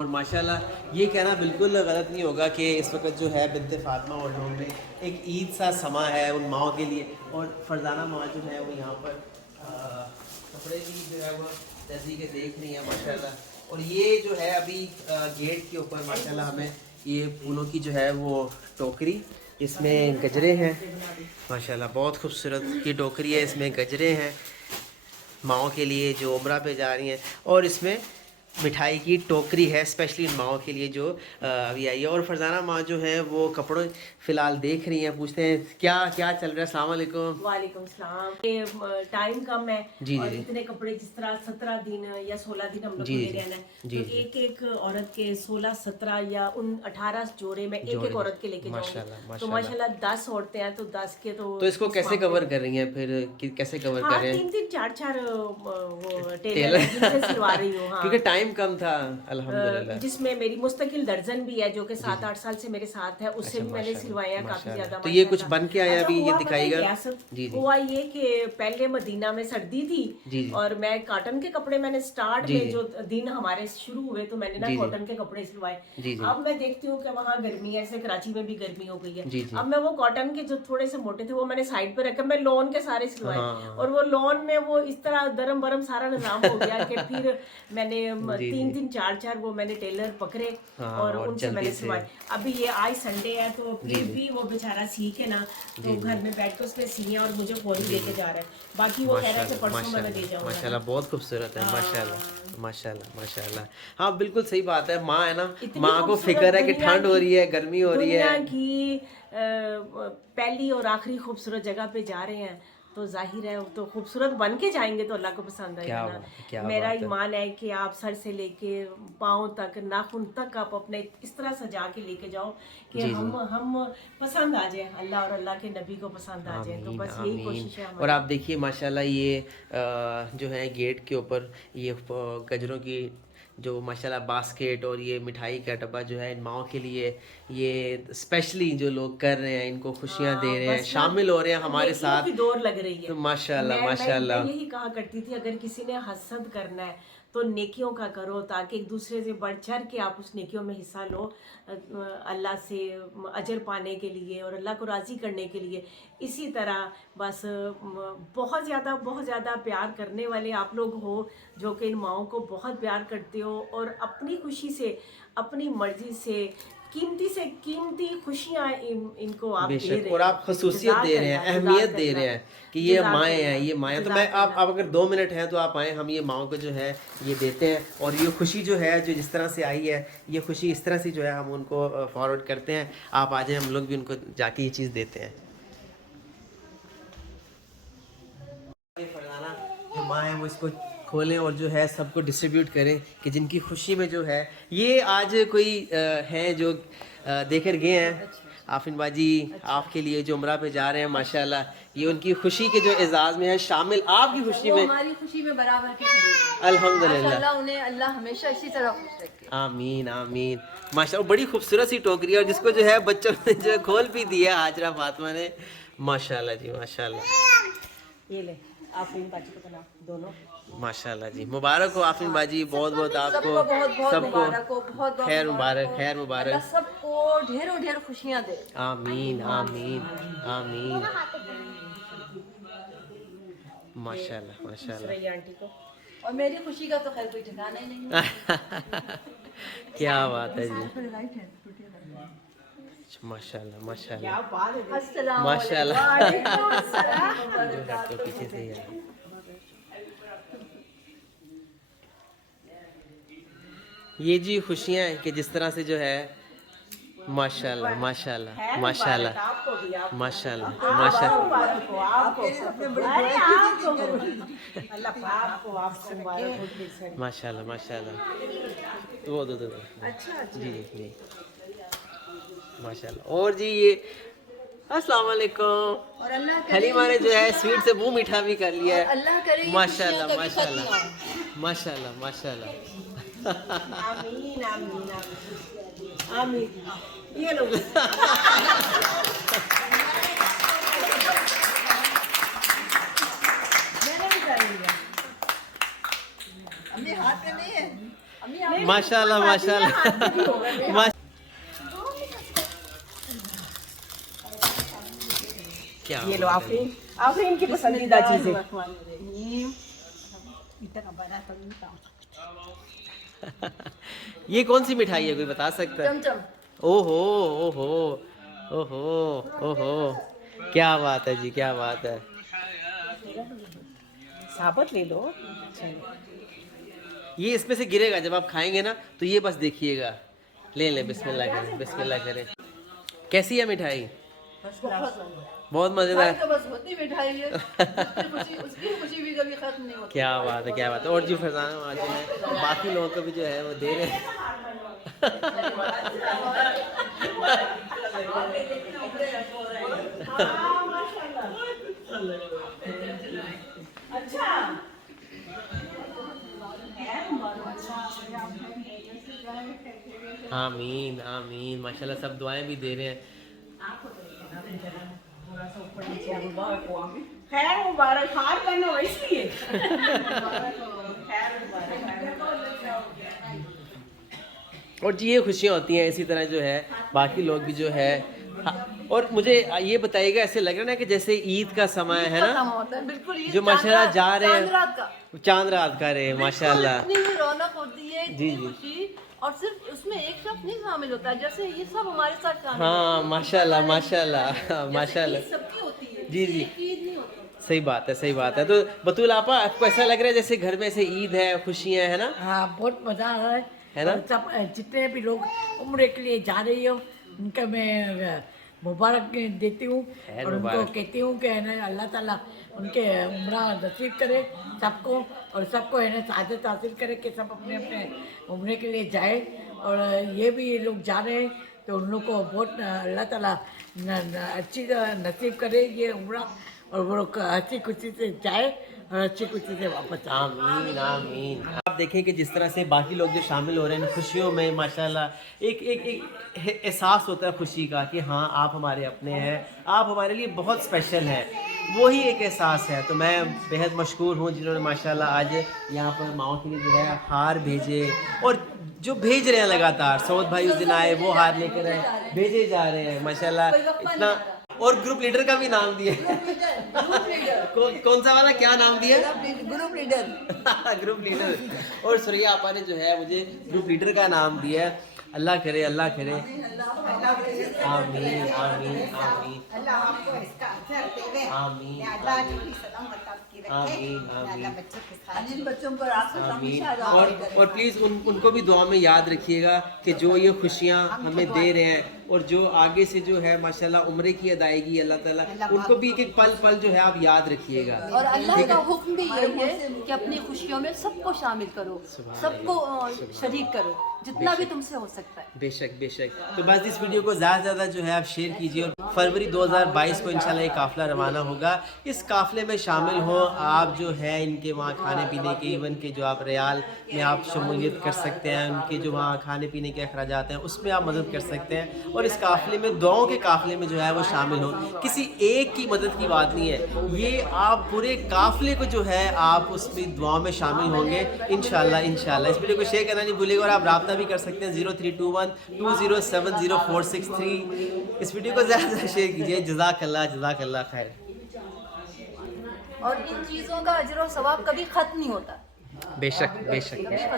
और माशाल्लाह ये कहना बिल्कुल गलत नहीं होगा कि इस वक्त जो है बिन्ते फातिमा और लोग में एक ईद सा समा है उन माओं के लिए। और फरजाना माँ जो है वो यहाँ पर कपड़े भी जो है वो जैसे कि देख रही है माशाल्लाह। और ये जो है अभी गेट के ऊपर माशाल्लाह हमें ये फूलों की जो है वो टोकरी, इसमें गजरे हैं माशाल्लाह, बहुत खूबसूरत ये टोकरी है, इसमें गजरे हैं माओं के लिए जो उम्रा पे जा रही हैं। और इसमें मिठाई की टोकरी है स्पेशली इन माओं के लिए जो अभी आई है। और फरजाना माँ जो है वो कपड़ों फ़िलहाल देख रही हैं, पूछते हैं क्या क्या चल रहा है। अस्सलाम वालेकुम। वालेकुम सलाम। टाइम कम है जी और जी इतने कपड़े जिस तरह 17 दिन या 16 दिन हम लोग जी को जी ले रहना है, जी तो जी एक एक औरत के 16 17 या उन 18 जोड़े में एक जोड़े एक औरत के लेके जाऊंगी। माशाल्लाह तो माशाल्लाह। माशाल्लाह 10 औरतें हैं तो 10 के तो इसको इस कैसे मामले कवर में कर रही हैं फिर कैसे कवर कर हाँ रहे हैं 3 3 4 4 वो टेलर टेलर हैं जिनसे सिलवा रही हूँ। हाँ क्योंकि टाइम कम था अल्हम्दुलिल्लाह। जिसमें मेरी मुस्तकिल दर्जन भी है जो कि 7 8 साल से मेरे साथ है, उससे अच्छा भी मैंने माशाल्लाह सिलवाए हैं काफी माशाल्लाह। ज्यादा तो ये कुछ माशाल्लाह। बन के आया अच्छा अभी ये हुआ पता है दिखाएगा। क्या सब जी जी हुआ ये कि पहले मदीना में सर्दी थी जी जी और मैं कॉटन के कपड़े मैंने स्टार्ट जी में जी जो दिन हमारे शुरू हुए तो मैंने ना जी जी कॉटन के कपड़े सिलवाए। जी जी अब मैं देखती हूँ कि वहाँ गर्मी है, जैसे कराची में भी गर्मी हो गई है। जी जी अब मैं वो कॉटन के जो थोड़े से मोटे थे वो मैंने साइड पे रखे, मैं लॉन के सारे सिलवाए। हाँ और वो लॉन में वो इस तरह दरम बरम सारा निजाम हो गया कि फिर मैंने जी जी 3 3 4 4 वो मैंने टेलर पकड़े हाँ और और उनसे जल्दी मैंने से सिलवाए। अभी ये आज संडे है तो जी फिर जी भी वो बेचारा सी के ना जी तो जी घर में बैठ के उसने सिए और मुझे फोन लेके जा रहा है। बाकी वो कह रहा है कि माशाल्लाह परसों मैं दे माशाल्लाह जाऊंगा माशाल्लाह, ना। बहुत खूबसूरत है माशाल्लाह हाँ, माशाल्लाह माशाल्लाह। हाँ बिल्कुल सही बात है, माँ है ना, इतनी माँ को खूबसूरत फिक्र है कि दुनिया ठंड हो की रही है गर्मी हो रही है। दुनिया की पहली और आखिरी खूबसूरत जगह पे जा रहे हैं तो जाहिर है तो खूबसूरत बन के जाएंगे तो अल्लाह को पसंद आएगा क्या ना। बात है क्या मेरा बात है। ईमान है कि आप सर से लेके पाँव तक नाखून तक आप अपने इस तरह सजा के लेके जाओ कि जी जी हम पसंद आ जाए, अल्लाह और अल्लाह के नबी को पसंद आ जाए। तो आमीन बस यही आमीन। कोशिश है और हमारी। आप देखिए माशाल्लाह ये जो है गेट के ऊपर ये गजरों की जो माशाल्लाह बास्केट और ये मिठाई का डब्बा जो है इन माओं के लिए, ये स्पेशली जो लोग कर रहे हैं इनको खुशियां दे हाँ रहे हैं, बस ना शामिल हो रहे हैं हमारे नेकियों की साथ। दौड़ लग रही तो है। माशाल्लाह मैं माशाल्लाह यही कहा करती थी अगर किसी ने हसद करना है तो नेकियों का करो ताकि एक दूसरे से बढ़ चढ़ के आप उस नेकियों में हिस्सा लो, अल्लाह से अजर पाने के लिए और अल्लाह को राज़ी करने के लिए। इसी तरह बस बहुत ज़्यादा प्यार करने वाले आप लोग हो जो कि इन माओं को बहुत प्यार करते हो और अपनी खुशी से अपनी मर्जी से कीमती खुशियाँ इनको आप दे बेशक, रहे और हैं। आप खसूसियत दे रहे हैं, जज़ाकल्लाह अहमियत दे रहे जज़ाकल्लाह हैं कि ये माएँ हैं जज़ाकल्लाह ये माएँ। तो मैं जज़ाकल्लाह। आप अगर 2 मिनट हैं तो आप आएँ, हम ये माओं को जो है ये देते हैं। और ये खुशी जो है जो जिस तरह से आई है ये खुशी इस तरह से जो है हम उनको फॉरवर्ड करते हैं। आप आ जाएँ, हम लोग भी उनको जाके ये चीज़ देते हैं। ये फरजाना जो माँ है वो इसको खोलें और जो है सबको डिस्ट्रीब्यूट करें कि जिनकी खुशी में जो है ये आज कोई हैं जो देकर गए हैं। आफिन बाजी आपके लिए जो उम्रा पे जा रहे हैं माशाल्लाह, ये उनकी खुशी के जो एजाज़ में है शामिल, आपकी खुशी वो में। हमारी खुशी में बराबर की खड़ी है। अल्हम्दुलिल्लाह माशाल्लाह उन्हें अल्लाह हमेशा इसी तरह खुश रखे। आमीन आमीन माशाल्लाह। बड़ी खूबसूरत सी टोकरी है और जिसको जो है बच्चों ने जो खोल भी दिया हाजरा फातिमा ने, माशाल्लाह जी माशाल्लाह ये ले आप इन बाजी को बना दोनों। माशाल्लाह जी। मुबारक हो आफरीन बाजी, बहुत बहुत आपको सबको बहुत बहुत सबको मुबारक हो, बहुत बहुत खैर मुबारक हो। खैर अल्लाह मुबारक। सबको ढेरों ढेर खुशियाँ दे। आमीन आमीन आमीन माशाल्लाह माशाल्लाह। सुरैया आंटी को और मेरी खुशी का तो खैर कोई ठिकाना ही नहीं है। क्या बात है जी, लाइट है, माशाल्लाह माशाल्लाह क्या बात है। अस्सलाम माशाल्लाह। वालेकुम अस्सलाम। तो पीछे से ही है। ये जी खुशियाँ हैं कि जिस तरह से जो है माशाल्लाह माशाल्लाह माशाल्लाह आपको भी आपको माशाल्लाह माशाल्लाह आपको आपको अरे आपको अल्लाह आपको आपसे मुबारक हो फिर से। माशाल्लाह माशाल्लाह। वो दो अच्छा जी जी माशाल्लाह। और जी ये अस्सलाम वालेकुम। और अल्लाह करे हलीमा ने जो है स्वीट से मुंह मीठा भी कर लिया और है। अल्लाह करे ये माशाल्लाह खुशियाँ कभी खत्म माशाल्लाह ना हो। माशाल्लाह माशाल्लाह। आमीन आमीन आमीन आमीन। ये लो मैंने भी कर लिया। अम्मी हाथ में नहीं है। अम्मी माशाल्लाह माशाल्लाह क्या ये लो आफरीन, आफरीन की पसंदीदा चीजें। ये कौन सी मिठाई है, कोई बता सकता है? चमचम। ओहो ओहो ओहो ओहो, क्या बात है जी, क्या बात है। साबुत ले लो। ये इसमें से गिरेगा जब आप खाएंगे ना, तो ये बस देखिएगा। ले लें, बिस्मिल्लाह करें, बिस्मिल्लाह करें। कैसी है मिठाई? बहुत मजेदार। तो बस होती मिठाई है, उसकी खुशी भी कभी खत्म नहीं होती। क्या बात है, क्या बात है। और जी फरजाना आज जो है बाकी लोगों को भी जो है वो दे रहे हैं। आमीन आमीन, माशाल्लाह सब दुआएं भी दे रहे हैं। खैर मुबारक, हार करना इसलिए। और जी ये खुशियाँ होती हैं, इसी तरह जो है बाकी लोग भी जो है। और मुझे ये बताइएगा, ऐसे लग रहा है ना कि जैसे ईद का समय है खत्म ना, होता है बिल्कुल। ये जो माशाल्लाह जा रहे हैं, चांद रात का चांद रात का रहे माशाल्लाह। इतनी ही रौनक होती है, जी, इतनी जी। खुशी। और सिर्फ उसमें एक शख्स नहीं शामिल होता है, जैसे ये सब हमारे साथ शामिल हाँ होते हैं। माशाल्लाह माशाल्लाह जैसे माशाल्लाह। ईद सबकी होती है, जी, जी। एक ईद नहीं होती। सही बात है, सही बात है। तो बतूल आपा, आपको ऐसा लग रहा है जैसे घर में ऐसे ईद है, खुशियाँ है ना? हाँ, बहुत मजा आ रहा है ना? और सब जितने भी लोग उम्र के लिए जा रही हो उनका मैं मुबारक देती हूँ खैर और उनको मुबारक। कहती हूँ कि है ना अल्लाह ताला उनके उम्र नसीब करे सबको, और सबको है ना सादत हासिल करे कि सब अपने अपने उम्र के लिए जाए। और ये भी लोग जा रहे हैं तो उन लोग को बहुत अल्लाह ताला अच्छी नसीब करे ये उम्र, और वो लोग अच्छी खुशी से जाए और अच्छी खुशी से वापस आए। आमीन आमीन। आप देखें कि जिस तरह से बाकी लोग जो शामिल हो रहे हैं खुशियों में, माशाल्लाह एक एक एक एहसास होता है खुशी का कि हाँ आप हमारे अपने हैं, आप हमारे लिए बहुत स्पेशल हैं। वही एक एहसास है। तो मैं बेहद मशकूर हूँ जिन्होंने माशाल्लाह आज यहाँ पर माओ के लिए जो है हार भेजे, और जो भेज रहे हैं लगातार। सऊद भाई उस दिन आए, वो हार लेकर आए, भेजे जा रहे हैं माशाल्लाह इतना। और ग्रुप लीडर का भी नाम दिया। कौन सा वाला, क्या नाम दिया? Group leader. Group leader. और सुरैया आपा ने जो है मुझे ग्रुप लीडर का नाम दिया है। अल्लाह करे, अल्लाह करे। आमीन आमीन आमीन अल्लाह आपको इसका अजर देवे। आमीन अल्लाह की सलामत आपकी रखे। आमीन आमीन अल्लाह बच्चों के साथ जिन बच्चों पर आपसे आमीन। हमेशा और प्लीज़ उनको भी दुआ में याद रखिएगा कि जो ये खुशियाँ हमें दे रहे हैं, और जो आगे से जो है माशाल्लाह उम्रे की अदायगी अल्लाह ताला, उनको भी एक एक पल पल जो है आप याद रखिएगा। और अल्लाह का हुक्म भी यही है कि अपनी खुशियों में सबको शामिल करो, सबको शरीक करो, जितना भी तुमसे हो सकता है। बेशक बेशक। तो बस इस वीडियो को ज़्यादा से ज़्यादा जो है आप शेयर कीजिए। और फरवरी 2022 को इंशाल्लाह ये काफ़िला रवाना होगा। इस काफ़िले में शामिल हो आप, जो है इनके वहाँ खाने पीने के, इवन के जो आप रियाल में आप शमूलियत कर सकते हैं, उनके जो वहाँ खाने पीने के अखराजात हैं उसमें आप मदद कर सकते हैं। और इस काफ़िले में, दुआओं के काफ़िले में जो है वो शामिल हो। किसी एक की मदद की बात नहीं है, ये आप पूरे काफ़िले को जो है आप उसमें दुआओं में शामिल होंगे इंशाल्लाह इंशाल्लाह। इस वीडियो को शेयर करना नहीं भूलिएगा, और आप रब्ता भी कर सकते हैं 032120700463। इस वीडियो को ज़्यादा से ज़्यादा शेयर कीजिए। जज़ाकल्लाह खैर। और इन चीज़ों का अजर और सवाब कभी खत्म नहीं होता। बेशक बेशक बेशक।